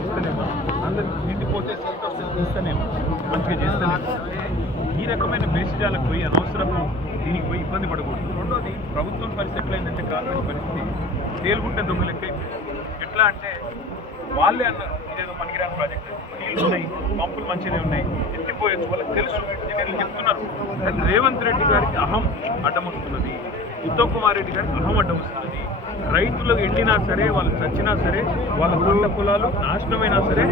చేస్తేనేమో అందరికి నిండిపోతే చూస్తేనేమో మంచిగా చేస్తేనేమో ఈ రకమైన బేసిజాలకు పోయి అనవసరపు దీనికి పోయి ఇబ్బంది పడకూడదు. రెండోది ప్రభుత్వం పరిస్థితి ఎట్లయిందంటే కార్పొరేట్ పరిస్థితి తేలుగుంటే దొంగ లెక్క ఎట్లా అంటే వాళ్ళే అన్నారు ఇదేదో పనికిరాని ప్రాజెక్ట్, నీళ్ళు ఉన్నాయి, పంపులు మంచిగా ఉన్నాయి, ఎత్తిపోయచ్చు, వాళ్ళకి తెలుసు, ఇంజనీర్లు చెప్తున్నారు. కానీ రేవంత్ రెడ్డి గారికి అహం అడ్డం వస్తున్నది, ఉత్తమ్ కుమార్ రెడ్డి గారికి అహం అడ్డం వస్తున్నది. రైతులకు ఎండినా సరే, వాళ్ళు చచ్చినా సరే, వాళ్ళ పంట పొలాలు నాశనమైనా సరే,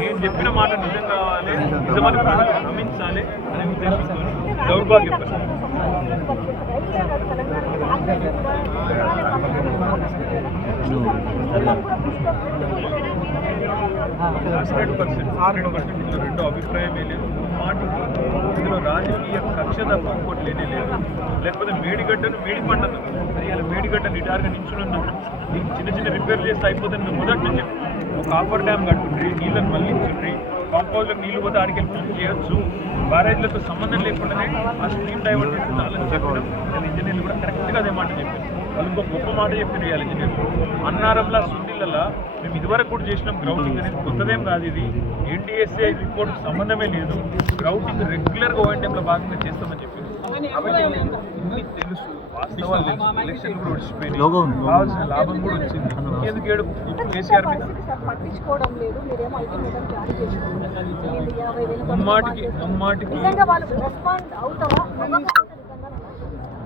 నేను చెప్పిన మాట నిజం కావాలి, నిజమని ప్రజలు గమనించాలి అనే ఉద్దేశంతో దౌర్భాగ్యపడి 100% రెండో అభిప్రాయమే లేదు. మాటకి ఇందులో రాజకీయ కక్ష తప్ప ఇంకోటి లేనే లేదు. లేకపోతే మేడిగడ్డను మేడి పండదు, ఇలా మేడిగడ్డ నిటారుగా నించున్నాం, దీనికి చిన్న చిన్న రిపేర్ చేస్తే అయిపోతుంది. మొదటి నుంచి ఒక కాపర్ డ్యామ్ కట్టుండ్రి, నీళ్ళని మళ్ళించుండ్రి, కాంపౌండ్లకు నీళ్ళు పోతే ఆడికి వెళ్ళి చేయొచ్చు, బ్యారేజ్లతో సంబంధం లేకుండానే ఆ స్ట్రీమ్ డైవర్ట్ చేసి చాలని చెప్పడం. ఇంజనీర్లు కూడా కరెక్ట్గా అదే మాట చెప్పారు. వాళ్ళు ఇంకో గొప్ప మాట చెప్పారు ఇవాళ ఇంజనీర్లు. అన్నారంలా సుండిళ్ళ మేము ఇదివరకు కూడా చేసినాం గ్రౌటింగ్ అనేది కొత్తదేం కాదు, ఇది ఎన్టీఎస్ఏ రిపోర్ట్కి సంబంధమే లేదు, గ్రౌటింగ్ రెగ్యులర్గా ఓఎన్టీఎంలో భాగంగా చేస్తామని చెప్పారు. కాబట్టి ఇన్ని తెలుసు, వాస్తవాలు తెలుసు, ఎలక్షన్లు కూడా వచ్చిపోయినాయి, కావాల్సిన లాభం కూడా వచ్చింది. ఎందుకు ఏడు కేసీఆర్ ముమ్మాటికి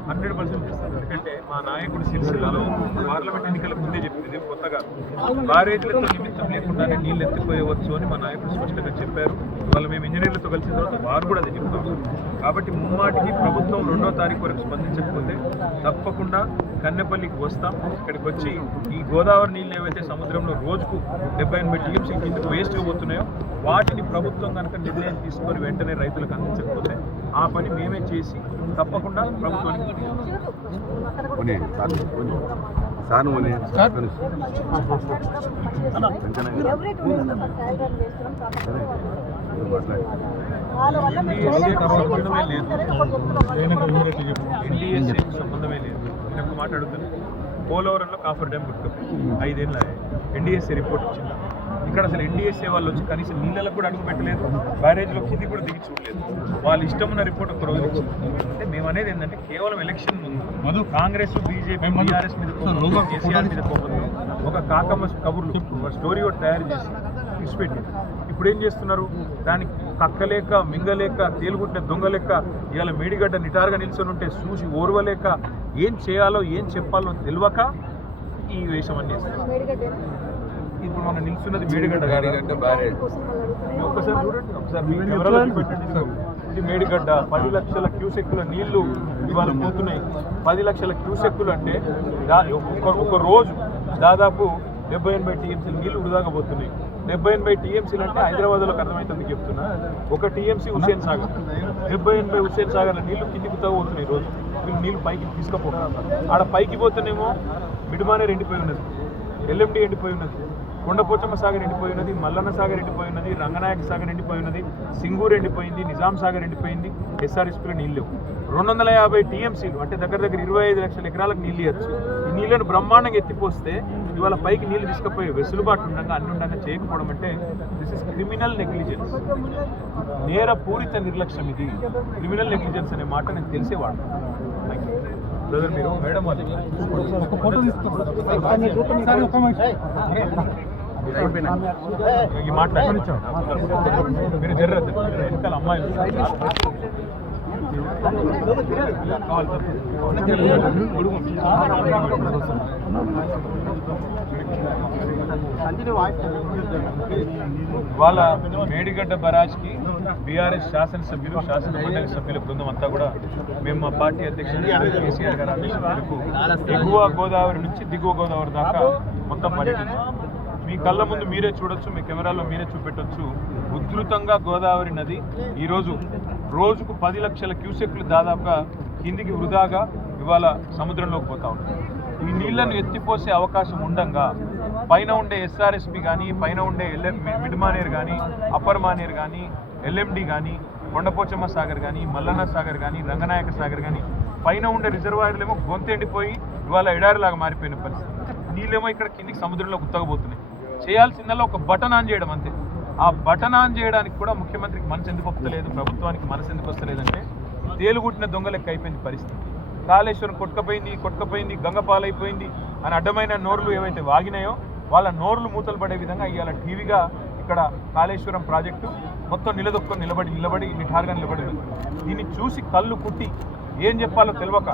100% ఇస్తారు. ఎందుకంటే మా నాయకుడు సిరిసిల్లలో పార్లమెంట్ ఎన్నికల ముందే చెప్పింది, కొత్తగా బ్యారేజ్లతో నిమిత్తం లేకుండానే నీళ్ళు ఎత్తిపోయవచ్చు అని మా నాయకుడు స్పష్టంగా చెప్పారు. వాళ్ళు మేము ఇంజనీర్లతో కలిసిన తర్వాత వారు కూడా అదే చెప్తారు. కాబట్టి ముమ్మాటికి ప్రభుత్వం 2వ తారీఖు వరకు స్పందించకపోతే తప్పకుండా కన్నెపల్లికి వస్తాం. ఇక్కడికి వచ్చి ఈ గోదావరి నీళ్ళు ఏవైతే సముద్రంలో రోజుకు 78 టీఎంసీ కిందకు వేస్ట్గా పోతున్నాయో వాటిని ప్రభుత్వం కనుక నిర్ణయం తీసుకొని వెంటనే రైతులకు అందించకపోతే ఆ పని మేమే చేసి తప్పకుండా ప్రభుత్వానికి సంబంధమే లేదు. నేను మాట్లాడుతున్నాను, పోలవరంలో కాఫర్ డ్యామ్ గుర్తుపోయింది, 5 ఏళ్ళు ఎన్డీఎస్ఏ రిపోర్ట్ ఇచ్చింది. ఇక్కడ అసలు ఎన్డీఎస్ఏ వాళ్ళు వచ్చి కనీసం నీళ్ళకు కూడా అడుగు పెట్టలేదు, బ్యారేజ్లో కింది కూడా దిగి చూడలేదు. వాళ్ళు ఇష్టం ఉన్న రిపోర్ట్ ఒక రోజు ఇచ్చింది. అంటే మేము అనేది ఏంటంటే కేవలం ఎలక్షన్ ముందు కాంగ్రెస్, బీజేపీ, టీఆర్ఎస్ మీద కోపంతో, కేసీఆర్ మీద కోపంతో ఒక కాకమ్మ కబుర్లు స్టోరీ ఒకటి తయారు చేసి ఇచ్చిపెట్టి ఇప్పుడు ఏం చేస్తున్నారు, దానికి కక్కలేక మింగలేక తేలుగుట్టిన దొంగలేక ఇవాళ మేడిగడ్డ నిటారుగా నిల్చొని ఉంటే చూసి ఓర్వలేక ఏం చేయాలో ఏం చెప్పాలో తెలియక ఈ వేషం అని చేస్తారు. ఇప్పుడు మనం నిల్చున్నది మేడిగడ్డ బ్యారేజ్, ఒక్కసారి చూడండి, ఒకసారి మీ కెమెరాలో పెట్టండి. ఇది మేడిగడ్డ 10 లక్షల క్యూసెక్కుల నీళ్లు ఇవాళ పోతున్నాయి. 10 లక్షల క్యూసెక్కులు అంటే ఒక రోజు దాదాపు 70-80 టీఎంసీలు నీళ్లు వృధాగా పోతున్నాయి. 70-80 టీఎంసీలు అంటే హైదరాబాద్లోకి అర్థమవుతుంది చెప్తున్నా. ఒక టీఎంసీ హుస్సేన్ సాగర్, 70-80 హుస్సేన్ సాగర్ల నీళ్లు కిందికి పోతున్నాయి రోజు. వీళ్ళు నీళ్ళు పైకి తీసుకుపోతున్నారు. ఆడ పైకి పోతేనేమో మిడిమానేరు ఎండిపోయి ఉన్నది, ఎల్ఎండి ఎండిపోయి ఉన్నది, కొండపోచమ్మ సాగర్ ఎండిపోయి ఉన్నది, మల్లన్న సాగర్ ఎండిపోయి ఉన్నది, రంగనాయక సాగర్ ఎండిపోయి ఉన్నది, సింగూరు ఎండిపోయింది, నిజాం సాగర్ ఎండిపోయింది. ఎస్ఆర్ఎస్పీలో నీళ్ళు లేవు. 250 టీఎంసీలు అంటే దగ్గర 25 లక్షల ఎకరాలకు నీళ్ళు ఇవ్వచ్చు. ఈ నీళ్ళను బ్రహ్మాండంగా ఎత్తిపోస్తే ఇవాళ పైకి నీళ్ళు తీసుకుపోయే వెసులుబాటు ఉండగా అన్ని ఉండగా చేయకపోవడం అంటే దిస్ ఇస్ క్రిమినల్ నెగ్లిజెన్స్, నేరపూరిత నిర్లక్ష్యం. ఇది క్రిమినల్ నెగ్లిజెన్స్ అనే మాట నేను తెలిసేవాడు. బ్రదర్ మీరు మేడం వాళ్ళు మాట్లాడారు, మీరు జరగదు వెనకాల అమ్మాయిలు వాళ్ళ మేడిగడ్డ బరాజ్కి బీఆర్ఎస్ శాసనసభ్యులు, శాసన మండలి సభ్యుల బృందం అంతా కూడా మేము మా పార్టీ అధ్యక్షుడు కేసీఆర్ గారు ఆదేశించినందుకు ఎగువ గోదావరి నుంచి దిగువ గోదావరి దాకా మొత్తం పర్యటించాం. మీ కళ్ళ ముందు మీరే చూడొచ్చు, మీ కెమెరాలో మీరే చూపెట్టొచ్చు. ఉధృతంగా గోదావరి నది ఈరోజు రోజుకు 10 లక్షల క్యూసెక్లు దాదాపుగా కిందికి వృధాగా ఇవాళ సముద్రంలోకి పోతా ఉన్నాయి. ఈ నీళ్లను ఎత్తిపోసే అవకాశం ఉండగా పైన ఉండే ఎస్ఆర్ఎస్పి కానీ, పైన ఉండే మిడ్ మానేర్ కానీ, అప్పర్ మానేర్ కానీ, ఎల్ఎండి కానీ, కొండపోచమ్మ సాగర్ కానీ, మల్లన్న సాగర్ కానీ, రంగనాయక సాగర్ కానీ పైన ఉండే రిజర్వాయర్లేమో గొంతెండిపోయి ఇవాళ ఎడారిలాగా మారిపోయిన పరిస్థితి. నీళ్ళేమో ఇక్కడ కిందికి సముద్రంలో గుత్తగబోతున్నాయి. చేయాల్సిందల్లా ఒక బటన్ ఆన్ చేయడం అంతే. ఆ బటన్ ఆన్ చేయడానికి కూడా ముఖ్యమంత్రికి మనసు ఎందుకు వస్తలేదు, ప్రభుత్వానికి మనసు ఎందుకు వస్తలేదంటే తేలుగుట్టిన దొంగలెక్క అయిపోయింది పరిస్థితి. కాళేశ్వరం కొట్టుకపోయింది, గంగ పాలైపోయింది అని అడ్డమైన నోర్లు ఏవైతే వాగినాయో వాళ్ళ నోర్లు మూతలు పడే విధంగా ఇవాళ టీవీగా ఇక్కడ కాళేశ్వరం ప్రాజెక్టు మొత్తం నిలబడి నిఠారుగా నిలబడి దీన్ని చూసి కళ్ళు కుట్టి ఏం చెప్పాలో తెలియక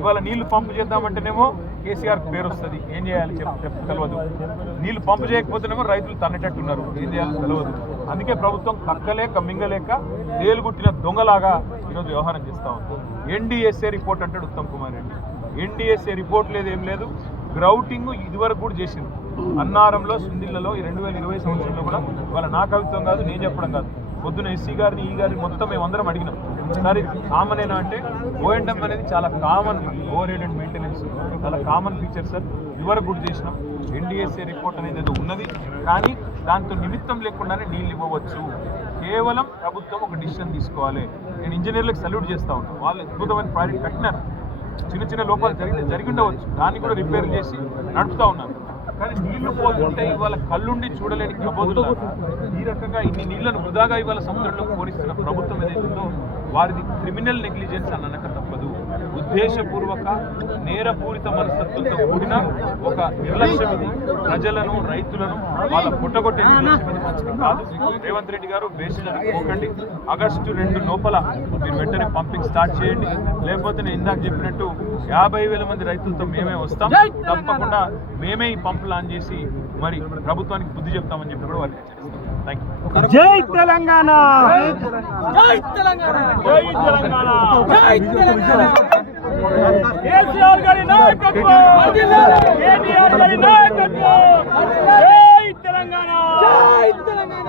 ఇవాళ నీళ్లు పంపు చేద్దామంటేనేమో కేసీఆర్ పేరు వస్తుంది, ఏం చేయాలి తెలియదు. నీళ్లు పంపు చేయకపోతేనేమో రైతులు తన్నేటట్టున్నారు, ఏం చేయాలో తెలియదు. అందుకే ప్రభుత్వం కక్కలేక మింగలేక తేలుగుట్టిన దొంగలాగా ఈరోజు వ్యవహారం చేస్తూ ఉంది. ఎన్డీఎస్ఏ రిపోర్ట్ అంటాడు ఉత్తమ్ కుమార్ రెడ్డి. ఎన్డీఎస్ఏ రిపోర్ట్ లేదు, ఏం లేదు. గ్రౌటింగ్ ఇదివరకు కూడా చేసింది అన్నారంలో, సుందిళ్లలో. ఈ 2020 సంవత్సరంలో కూడా ఇవాళ నా కవిత్వం కాదు, నేను చెప్పడం కాదు. పొద్దున ఎస్సీ గారిని, ఈ గారిని మొత్తం మేమందరం అడిగినాం. సార్ ఇది కామనేనా అంటే ఓఎండ్ఎం అనేది చాలా common, over head and maintenance చాలా కామన్ ఫీచర్ సార్. ఇదివరకు కూడా చేసినాం. ఎన్డీఎస్ఏ రిపోర్ట్ అనేది ఏదో ఉన్నది, కానీ దాంతో నిమిత్తం లేకుండానే నీళ్ళు ఇవ్వవచ్చు. కేవలం ప్రభుత్వం ఒక డిసిషన్ తీసుకోవాలి. నేను ఇంజనీర్లకు సల్యూట్ చేస్తూ ఉన్నాను. వాళ్ళు అద్భుతమైన ప్రాజెక్ట్ కట్టినారు. చిన్న లోపాలు జరిగి ఉండవచ్చు, దాన్ని కూడా రిపేర్ చేసి నడుపుతూ ఉన్నారు. కానీ నీళ్లు పోతుంటే ఇవాళ కళ్ళుండి చూడలేని కబోదులు ఈ రకంగా ఇన్ని నీళ్లను వృధాగా ఇవాళ సముద్రంలో కోరిస్తున్న ప్రభుత్వం ఏదైతుందో వారిది క్రిమినల్ నెగ్లిజెన్స్ అని అనక తప్పదు. ఉద్దేశపూర్వక నేరపూరిత మనస్తత్వంతో కూడిన ఒక నిర్లక్ష్యం ఇది. ప్రజలను, రైతులను వాళ్ళ పుట్టగొట్టే నిర్లక్ష్యం ఇది మంచిది కాదు. రేవంత్ రెడ్డి గారు బేసినరీ పోకండి. ఆగస్టు 2 లోపల మీరు వెంటనే పంపింగ్ స్టార్ట్ చేయండి. లేకపోతే నేను ఇందాక చెప్పినట్టు 50,000 మంది రైతులతో మేమే వస్తాం, తప్పకుండా మేమే ఈ పంపు లాంచ్ చేసి మరి ప్రభుత్వానికి బుద్ధి చెప్తామని చెప్పి కూడా వారికి హెచ్చరిస్తాం. Thank you. జై తెలంగాణ, జై తెలంగాణ, జై తెలంగాణ, జై తెలంగాణ. కేసీఆర్ గారి నాయకత్వం, కేటీఆర్ గారి నాయకత్వం. జై తెలంగాణ, జై తెలంగాణ.